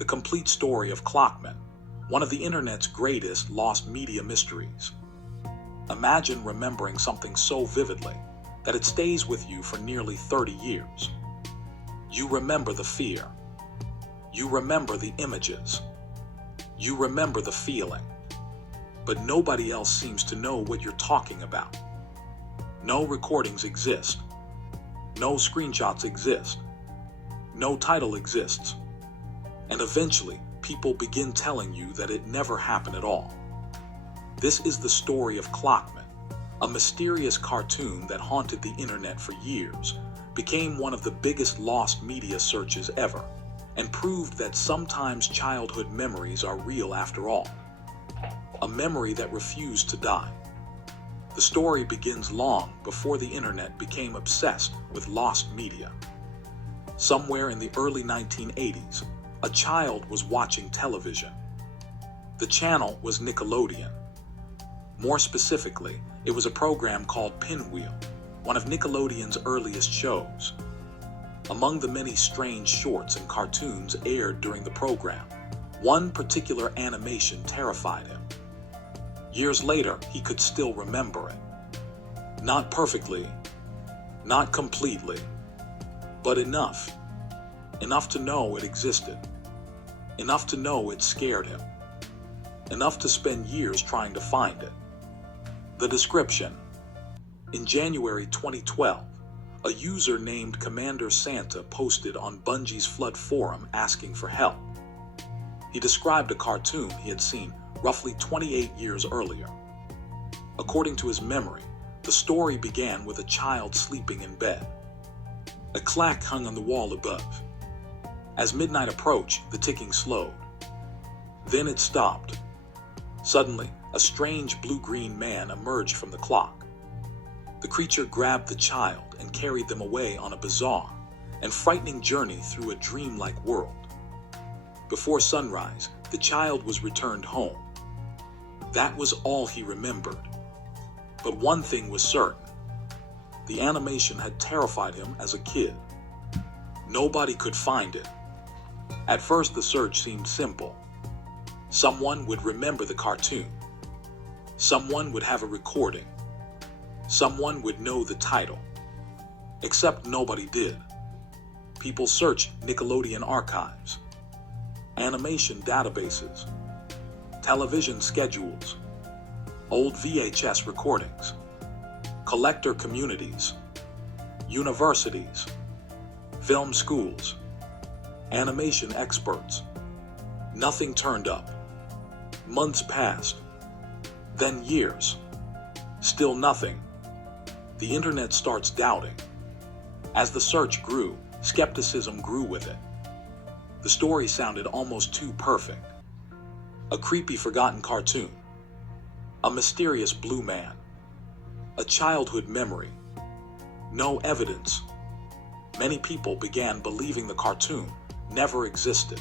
the complete story of Clockman, one of the internet's greatest lost media mysteries. Imagine remembering something so vividly that it stays with you for nearly 30 years. You remember the fear. You remember the images. You remember the feeling. But nobody else seems to know what you're talking about. No recordings exist. No screenshots exist. No title exists. And eventually, people begin telling you that it never happened at all. This is the story of Clockman, a mysterious cartoon that haunted the internet for years, became one of the biggest lost media searches ever, and proved that sometimes childhood memories are real after all. A memory that refused to die. The story begins long before the internet became obsessed with lost media. Somewhere in the early 1980s, a child was watching television. The channel was Nickelodeon. More specifically, it was a program called Pinwheel, one of Nickelodeon's earliest shows. Among the many strange shorts and cartoons aired during the program, one particular animation terrified him. Years later, he could still remember it. Not perfectly, not completely, but enough. Enough to know it existed. Enough to know it scared him. Enough to spend years trying to find it. The description. In January 2012, a user named Commander Santa posted on Bungie's Flood forum asking for help. He described a cartoon he had seen roughly 28 years earlier. According to his memory, the story began with a child sleeping in bed. A clock hung on the wall above. As midnight approached, the ticking slowed. Then it stopped. Suddenly, a strange blue-green man emerged from the clock. The creature grabbed the child and carried them away on a bizarre and frightening journey through a dreamlike world. Before sunrise, the child was returned home. That was all he remembered. But one thing was certain. The animation had terrified him as a kid. Nobody could find it. At first, the search seemed simple. Someone would remember the cartoon. Someone would have a recording. Someone would know the title. Except nobody did. People searched Nickelodeon archives, animation databases, television schedules, old VHS recordings, collector communities, universities, film schools, animation experts. Nothing turned up. Months passed. Then years. Still nothing. The internet starts doubting. As the search grew, skepticism grew with it. The story sounded almost too perfect. A creepy forgotten cartoon. A mysterious blue man. A childhood memory. No evidence. Many people began believing the cartoon never existed.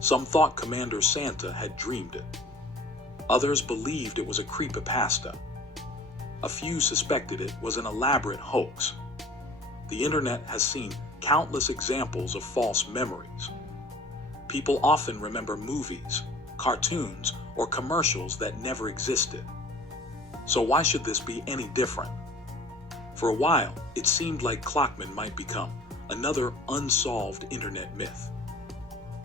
Some thought Commander Santa had dreamed it. Others believed it was a creepypasta. A few suspected it was an elaborate hoax. The internet has seen countless examples of false memories. People often remember movies, cartoons, or commercials that never existed. So why should this be any different? For a while, it seemed like Clockman might become another unsolved internet myth.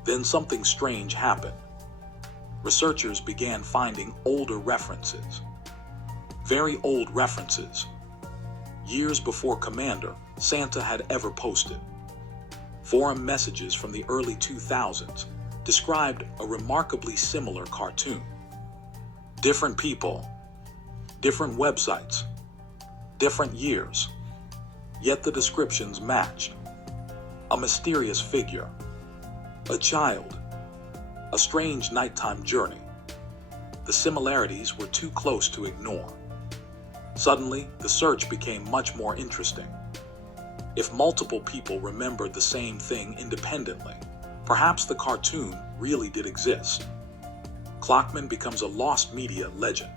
Then something strange happened. Researchers began finding older references. Very old references. Years before Commander Santa had ever posted. Forum messages from the early 2000s described a remarkably similar cartoon. Different people, different websites, different years, yet the descriptions matched. A mysterious figure, a child, a strange nighttime journey. The similarities were too close to ignore. Suddenly, the search became much more interesting. If multiple people remembered the same thing independently, perhaps the cartoon really did exist. Clockman becomes a lost media legend.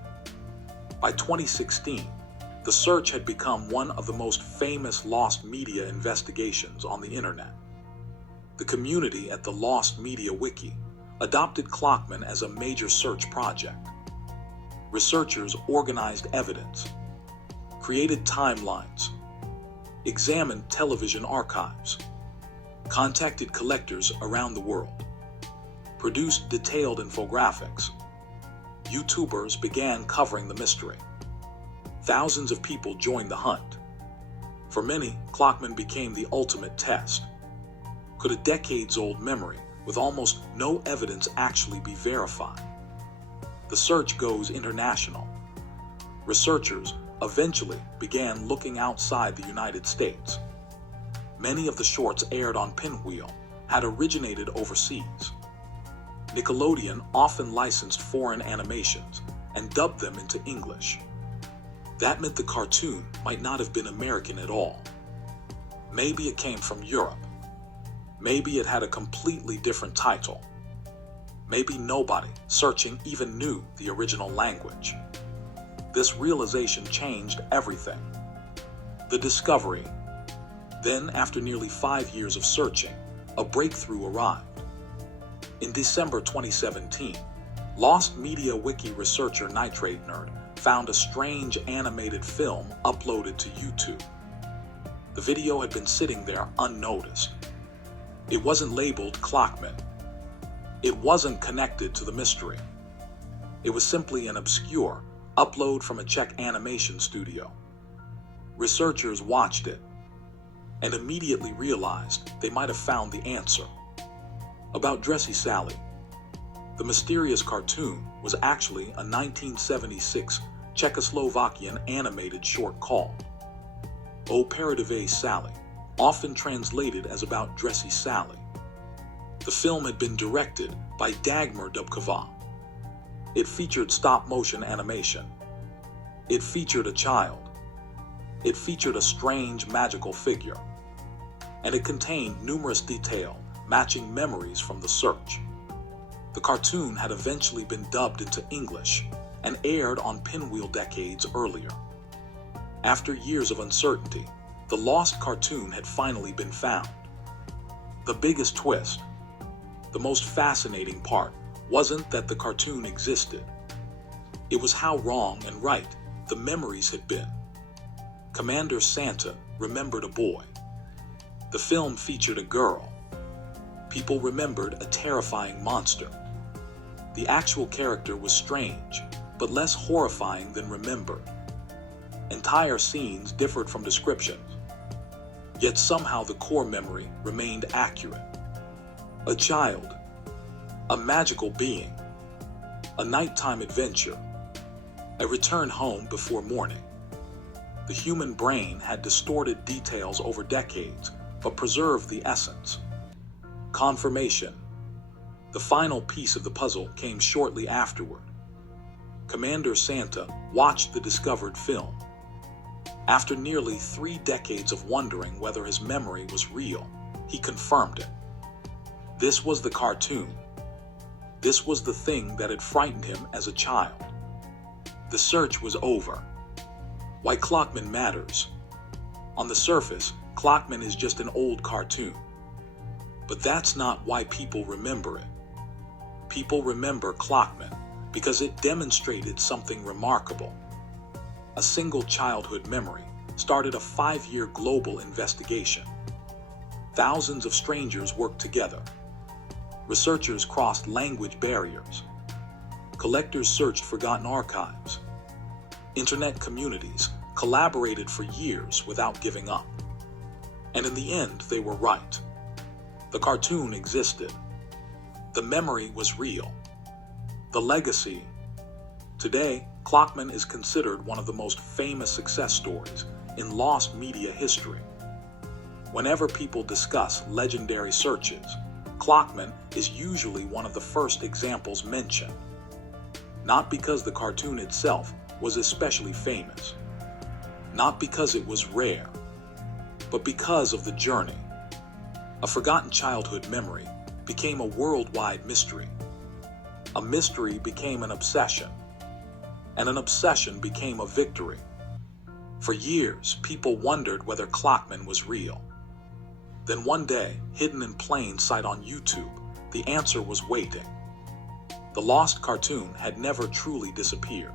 By 2016, the search had become one of the most famous lost media investigations on the internet. The community at the Lost Media Wiki adopted Clockman as a major search project. Researchers organized evidence, created timelines, examined television archives, contacted collectors around the world, produced detailed infographics. YouTubers began covering the mystery. Thousands of people joined the hunt. For many, Clockman became the ultimate test. Could a decades-old memory with almost no evidence actually be verified? The search goes international. Researchers eventually began looking outside the United States. Many of the shorts aired on Pinwheel had originated overseas. Nickelodeon often licensed foreign animations and dubbed them into English. That meant the cartoon might not have been American at all. Maybe it came from Europe. Maybe it had a completely different title. Maybe nobody searching even knew the original language. This realization changed everything. The discovery. Then, after nearly 5 years of searching, a breakthrough arrived. In December 2017, Lost Media Wiki researcher Nitrate Nerd found a strange animated film uploaded to YouTube. The video had been sitting there unnoticed. It wasn't labeled Clockman. It wasn't connected to the mystery. It was simply an obscure upload from a Czech animation studio. Researchers watched it and immediately realized they might have found the answer. About Dressy Sally. The mysterious cartoon was actually a 1976 Czechoslovakian animated short called O Paradive Sally, often translated as About Dressy Sally. The film had been directed by Dagmar Dubková. It featured stop-motion animation. It featured a child. It featured a strange magical figure. And it contained numerous details matching memories from the search. The cartoon had eventually been dubbed into English and aired on Pinwheel decades earlier. After years of uncertainty, the lost cartoon had finally been found. The biggest twist, the most fascinating part, wasn't that the cartoon existed. It was how wrong and right the memories had been. Commander Santa remembered a boy. The film featured a girl. People remembered a terrifying monster. The actual character was strange, but less horrifying than remembered. Entire scenes differed from descriptions, yet somehow the core memory remained accurate. A child, a magical being, a nighttime adventure, a return home before morning. The human brain had distorted details over decades, but preserved the essence. Confirmation. The final piece of the puzzle came shortly afterward. Commander Santa watched the discovered film. After nearly 3 decades of wondering whether his memory was real, he confirmed it. This was the cartoon. This was the thing that had frightened him as a child. The search was over. Why Clockman matters. On the surface, Clockman is just an old cartoon. But that's not why people remember it. People remember Clockman because it demonstrated something remarkable. A single childhood memory started a 5-year global investigation. Thousands of strangers worked together. Researchers crossed language barriers. Collectors searched forgotten archives. Internet communities collaborated for years without giving up. And in the end, they were right. The cartoon existed. The memory was real. The legacy. Today, Clockman is considered one of the most famous success stories in lost media history. Whenever people discuss legendary searches, Clockman is usually one of the first examples mentioned. Not because the cartoon itself was especially famous, not because it was rare, but because of the journey. A forgotten childhood memory became a worldwide mystery. A mystery became an obsession, and an obsession became a victory. For years, people wondered whether Clockman was real. Then one day, hidden in plain sight on YouTube, the answer was waiting. The lost cartoon had never truly disappeared.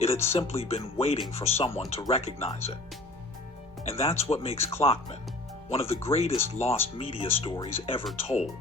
It had simply been waiting for someone to recognize it. And that's what makes Clockman one of the greatest lost media stories ever told.